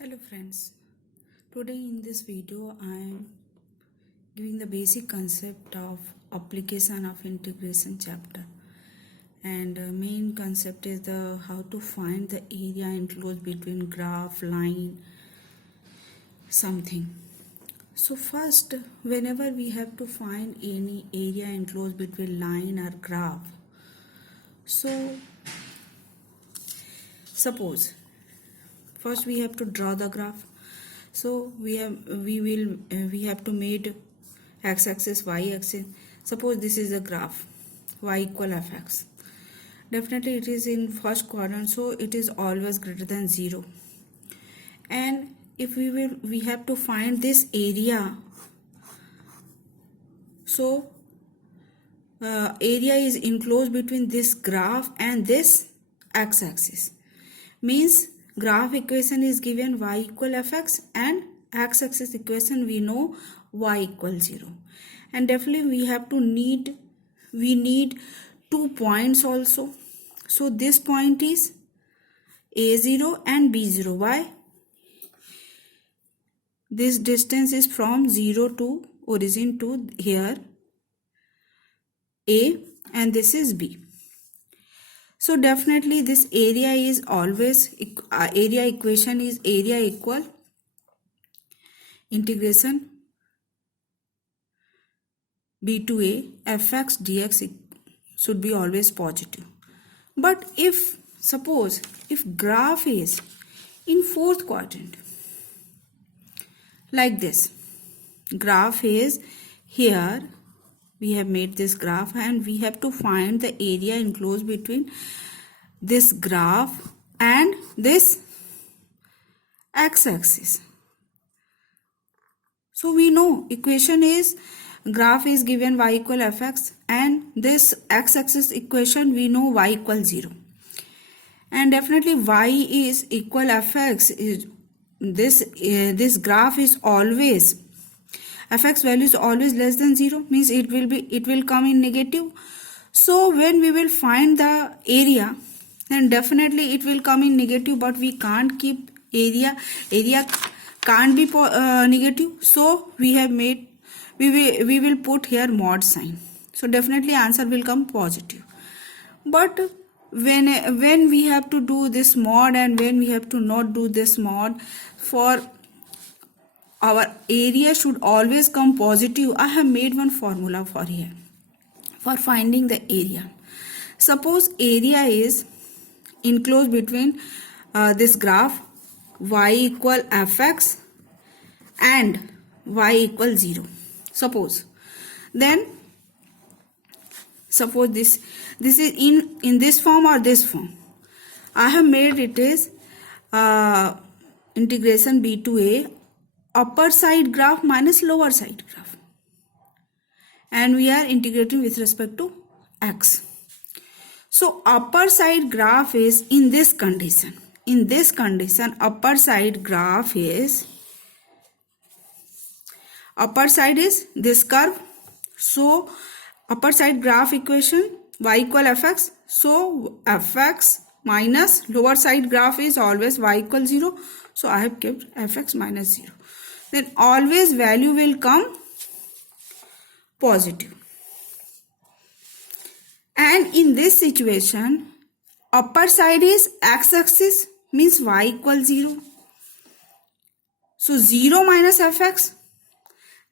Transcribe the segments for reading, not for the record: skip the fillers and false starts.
Hello friends, today in this video I am giving the basic concept of application of integration chapter, and main concept is the how to find the area enclosed between graph, line, something. So first, whenever we have to find any area enclosed between line or graph, so suppose first we have to draw the graph. So we have to made x-axis, y-axis. Suppose this is a graph, y equal fx. Definitely it is in first quadrant, so it is always greater than 0. And if we have to find this area. So area is enclosed between this graph and this x-axis. Means graph equation is given y equal fx, and x-axis equation we know y equal 0. And definitely we need 2 points also. So this point is a0 and b0. Why? This distance is from 0 to origin to here a, and this is b. So definitely this area is always area equation is area equal integration b to a fx dx should be always positive. But if suppose if graph is in fourth quadrant like this, graph is here, we have made this graph and we have to find the area enclosed between this graph and this x-axis. So we know equation is graph is given y equal fx, and this x-axis equation we know y equal 0. And definitely y is equal fx is this graph is always fx value is always less than 0, means it will come in negative. So when we will find the area, then definitely it will come in negative, but we can't keep area can't be negative. So we will put here mod sign. So definitely answer will come positive. But when we have to do this mod and when we have to not do this mod, for our area should always come positive. I have made one formula for here for finding the area. Suppose area is enclosed between this graph y equal fx and y equal 0. Suppose this is in this form or this form. I have made it is integration b to a upper side graph minus lower side graph, and we are integrating with respect to x. So upper side graph is in this condition. In this condition, upper side graph is this curve. So upper side graph equation y equal fx. So fx minus lower side graph is always y equal 0. So I have kept fx minus 0. Then always value will come positive. And in this situation, upper side is x-axis, means y equal 0. So 0 minus fx.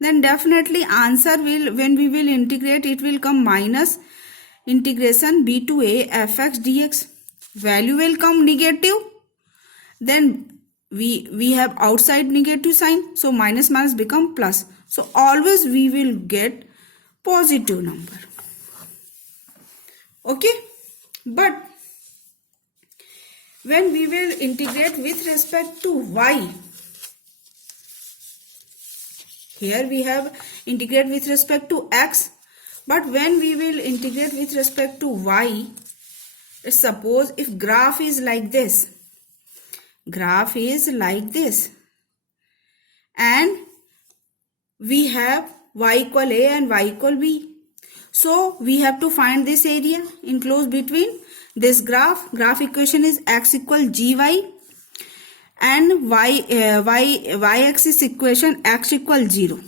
Then definitely answer will, when we will integrate, it will come minus integration b to a fx dx. Value will come negative. Then we have outside negative sign, so minus minus become plus. So always we will get positive number. Okay, but when we will integrate with respect to y, here we have integrate with respect to x, but when we will integrate with respect to y, suppose if graph is like this, and we have y equal a and y equal b. So we have to find this area enclosed between this graph. Graph equation is x equal gy, and y-axis equation x equals 0.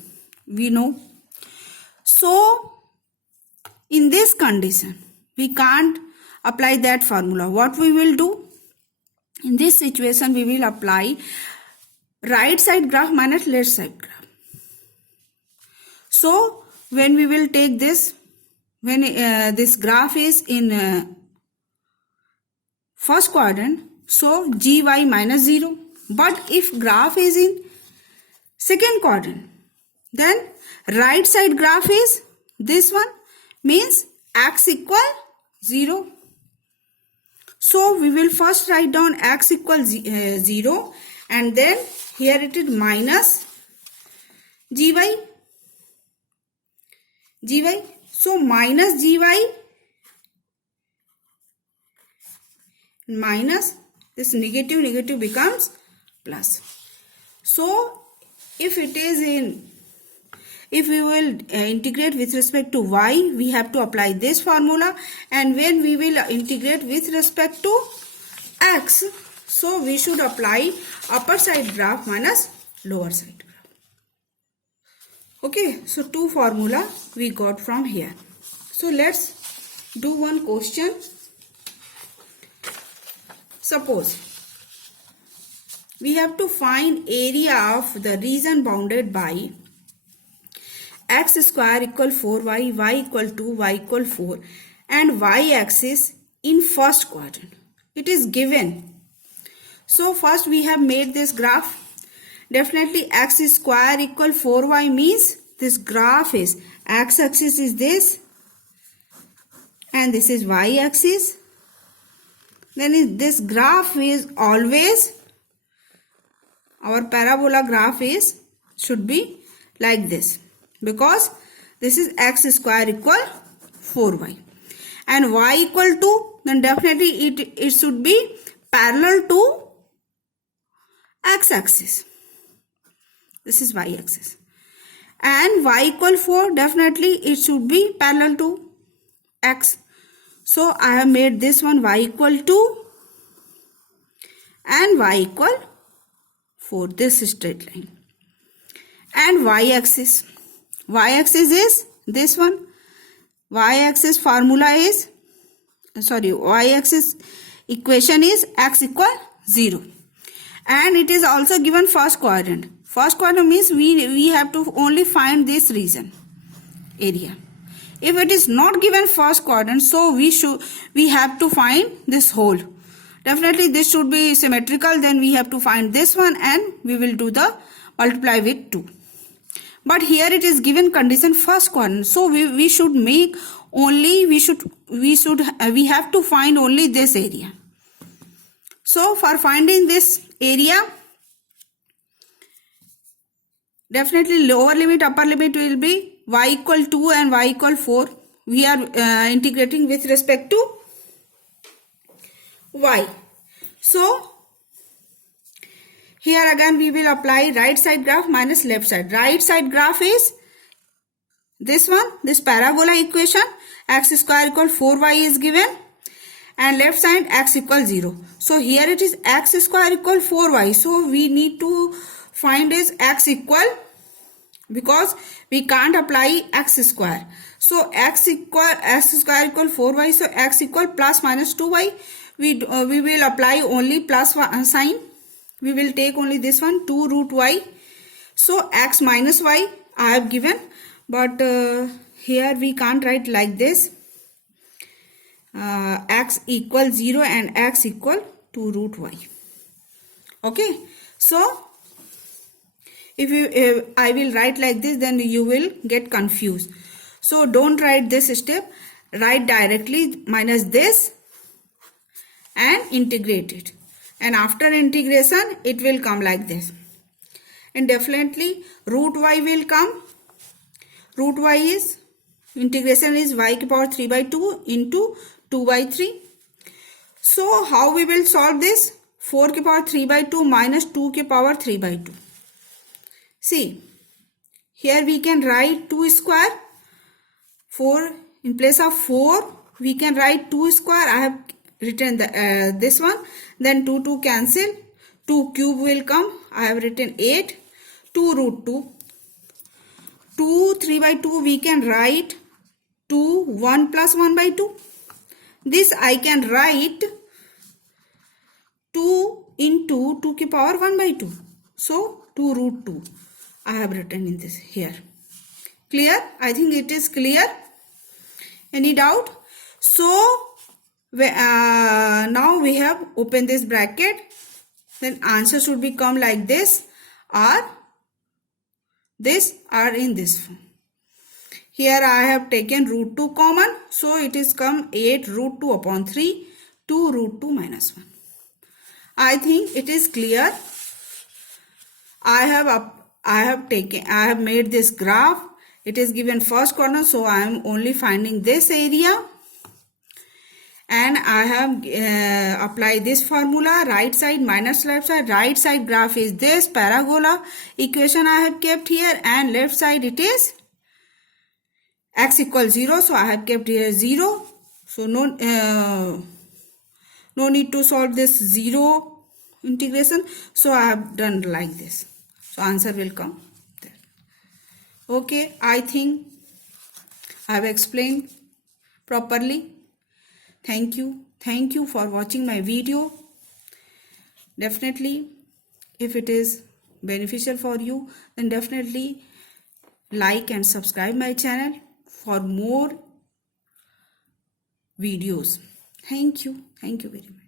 We know. So in this condition, we can't apply that formula. What we will do? In this situation, we will apply right side graph minus left side graph. So when we will take this, when this graph is in first quadrant, so gy minus 0. But if graph is in second quadrant, then right side graph is this one, means x equal 0. So we will first write down x equals 0, and then here it is minus gy. So minus gy minus this negative becomes plus. So if it is in, if we will integrate with respect to y, we have to apply this formula, and when we will integrate with respect to x, so we should apply upper side graph minus lower side graph. Okay, so two formula we got from here. So let's do one question. Suppose we have to find area of the region bounded by x square equal 4y, y equal 2, y equal 4, and y axis in first quadrant. It is given. So first we have made this graph. Definitely x square equal 4y means this graph is x axis is this, and this is y axis. Then this graph is always, our parabola graph is should be like this, because this is x square equal 4y and y equal 2, then definitely it should be parallel to x axis. This is y axis. And y equal 4, definitely it should be parallel to x. So I have made this one y equal 2 and y equal 4, this straight line. And y axis is this one. Y axis formula is, y axis equation is x equal 0. And it is also given first quadrant. First quadrant means we have to only find this region area. If it is not given first quadrant, so we have to find this whole. Definitely this should be symmetrical, then we have to find this one and we will do the multiply with 2. But here it is given condition first quadrant, so we should make only, we have to find only this area. So for finding this area, definitely lower limit upper limit will be y equal 2 and y equal 4. We are integrating with respect to y. So here again we will apply right side graph minus left side. Right side graph is this one, this parabola equation, x square equal 4y is given, and left side x equal 0. So here it is x square equal 4y. So we need to find is x equal, because we can't apply x square. So x square equal 4y. So x equal plus minus 2y. We will apply only plus sign. We will take only this one, 2 root y. So x minus y I have given, but here we can't write like this. X equal 0 and x equal 2 root y. Okay, so if I will write like this, then you will get confused. So don't write this step, write directly minus this and integrate it, and after integration it will come like this, and definitely root y will come. Root y is, integration is y की power 3 by 2 into 2 by 3. So how we will solve this? 4 की power 3 by 2 minus 2 की power 3 by 2. See, here we can write 2 square. 4 in place of 4 we can write 2 square. I have written this one. Then 2 cancel. 2 cube will come. I have written 8. 2 root 2. 2 3 by 2 we can write 2 1 plus 1 by 2. This I can write 2 into 2 की power 1 by 2. So 2 root 2 I have written in this here. Clear? I think it is clear. Any doubt? So now we have opened this bracket. Then answer should become like this, or this, or in this form. Here I have taken root 2 common, so it is come 8 root 2 upon 3, 2 root 2 minus 1. I think it is clear. I have made this graph. It is given first corner, so I am only finding this area. And I have applied this formula, right side minus left side. Right side graph is this parabola equation I have kept here, and left side it is x equals 0. So I have kept here 0. So no need to solve this 0 integration. So I have done like this. So answer will come there. Okay, I think I have explained properly. Thank you. Thank you for watching my video. Definitely, if it is beneficial for you, then definitely like and subscribe my channel for more videos. Thank you. Thank you very much.